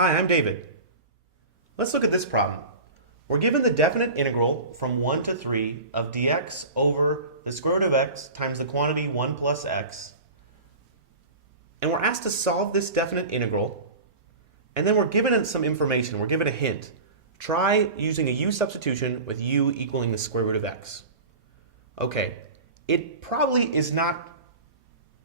Hi, I'm David. Let's look at this problem. We're given the definite integral from 1 to 3 of dx over the square root of x times the quantity 1 plus x. And we're asked to solve this definite integral, and then we're given some information. We're given a hint. Try using a u-substitution with u equaling the square root of x. Okay, it probably is not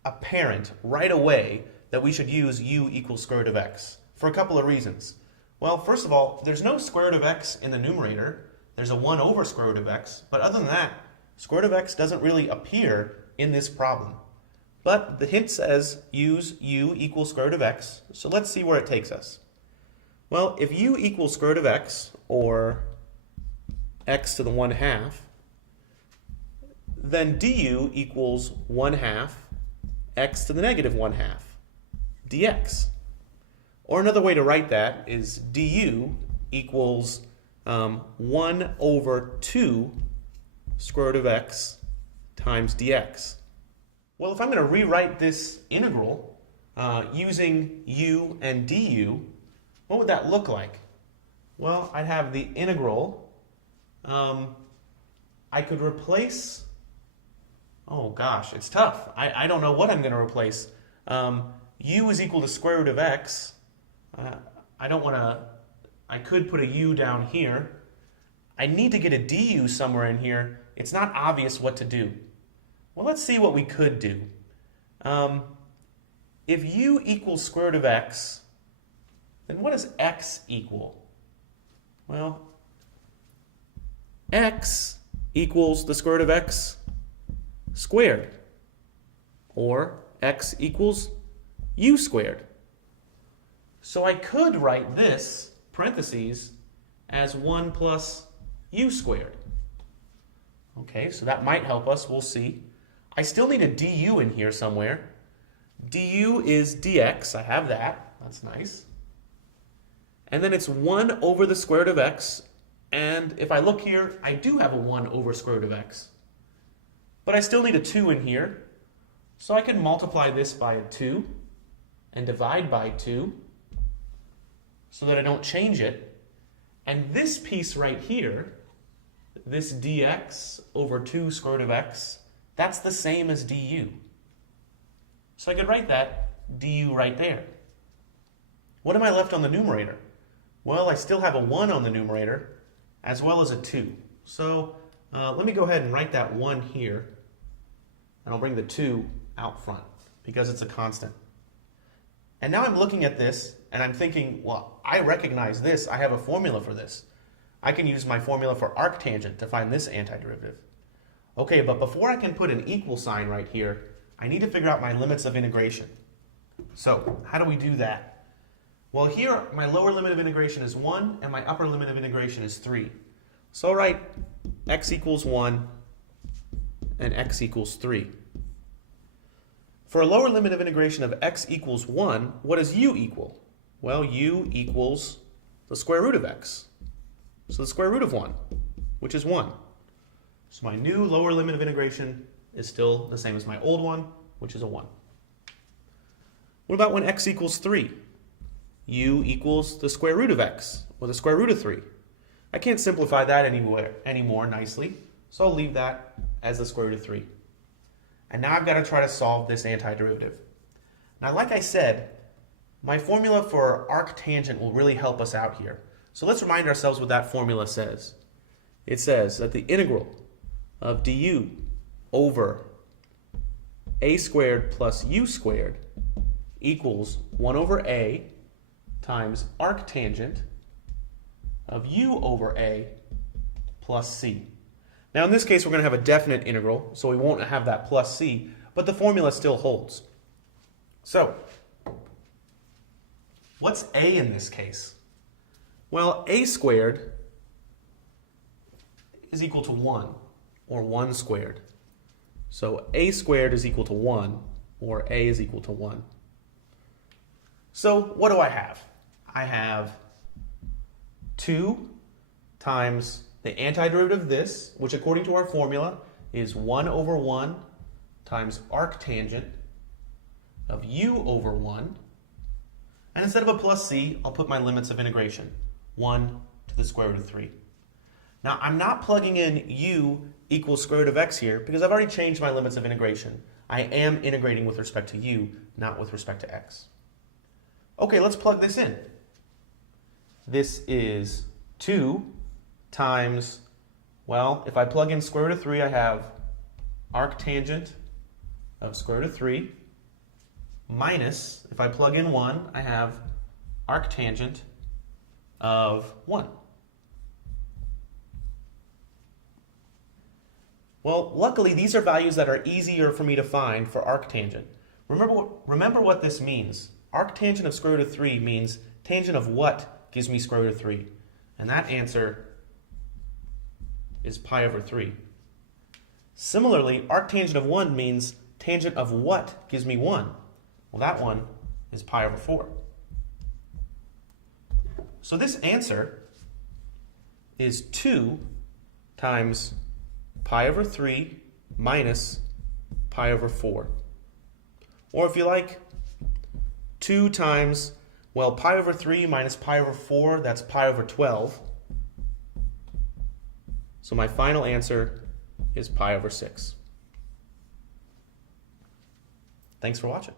apparent right away that we should use u equals square root of x for a couple of reasons. Well, first of all, there's no square root of x in the numerator. There's a 1 over square root of x. But other than that, square root of x doesn't really appear in this problem. But the hint says use u equals square root of x. So let's see where it takes us. Well, if u equals square root of x, or x to the 1/2, then du equals 1/2 x to the negative 1/2 dx. Or another way to write that is du equals 1 over 2 square root of x times dx. Well, if I'm going to rewrite this integral using u and du, what would that look like? Well, I'd have the integral. I could replace, oh gosh, it's tough. I don't know what I'm going to replace. U is equal to square root of x. I could put a u down here. I need to get a du somewhere in here. It's not obvious what to do. Well, let's see what we could do. If u equals square root of x, then what does x equal? Well, x equals the square root of x squared, or x equals u squared. So I could write this, parentheses, as 1 plus u squared. Okay, so that might help us, we'll see. I still need a du in here somewhere. Du is dx, I have that, that's nice. And then it's 1 over the square root of x, and if I look here, I do have a 1 over square root of x. But I still need a 2 in here, so I can multiply this by a 2 and divide by 2, so that I don't change it. And this piece right here, this dx over 2 square root of x, that's the same as du. So I could write that du right there. What am I left on the numerator? Well, I still have a 1 on the numerator, as well as a 2. So let me go ahead and write that 1 here, and I'll bring the 2 out front, because it's a constant. And now I'm looking at this, and I'm thinking, well, I recognize this. I have a formula for this. I can use my formula for arctangent to find this antiderivative. Okay, but before I can put an equal sign right here, I need to figure out my limits of integration. So how do we do that? Well, here my lower limit of integration is 1, and my upper limit of integration is 3. So I'll write x equals 1 and x equals 3. For a lower limit of integration of x equals 1, what does u equal? Well, u equals the square root of x. So the square root of 1, which is 1. So my new lower limit of integration is still the same as my old one, which is a 1. What about when x equals 3? U equals the square root of x, or the square root of 3. I can't simplify that anymore nicely, so I'll leave that as the square root of 3. And now I've got to try to solve this antiderivative. Now, like I said, my formula for arctangent will really help us out here. So let's remind ourselves what that formula says. It says that the integral of du over a squared plus u squared equals 1 over a times arctangent of u over a plus c. Now in this case we're going to have a definite integral, so we won't have that plus c, but the formula still holds. So what's a in this case? Well, a squared is equal to 1, or 1 squared. So a squared is equal to 1, or a is equal to 1. So what do I have? I have 2 times the antiderivative of this, which according to our formula is 1 over 1 times arctangent of u over 1 And instead of a plus c, I'll put my limits of integration. 1 to the square root of 3. Now, I'm not plugging in u equals square root of x here because I've already changed my limits of integration. I am integrating with respect to u, not with respect to x. Okay, let's plug this in. This is 2 times, well, if I plug in square root of 3, I have arctangent of square root of 3 minus, if I plug in 1, I have arctangent of 1. Well, luckily, these are values that are easier for me to find for arctangent. Remember what this means. Arctangent of square root of 3 means tangent of what gives me square root of 3? And that answer is pi over 3. Similarly, arctangent of 1 means tangent of what gives me 1? Well, that one is pi over 4. So this answer is 2 times pi over 3 minus pi over 4. Or if you like, 2 times, well, pi over 3 minus pi over 4, that's pi over 12. So my final answer is pi over 6. Thanks for watching.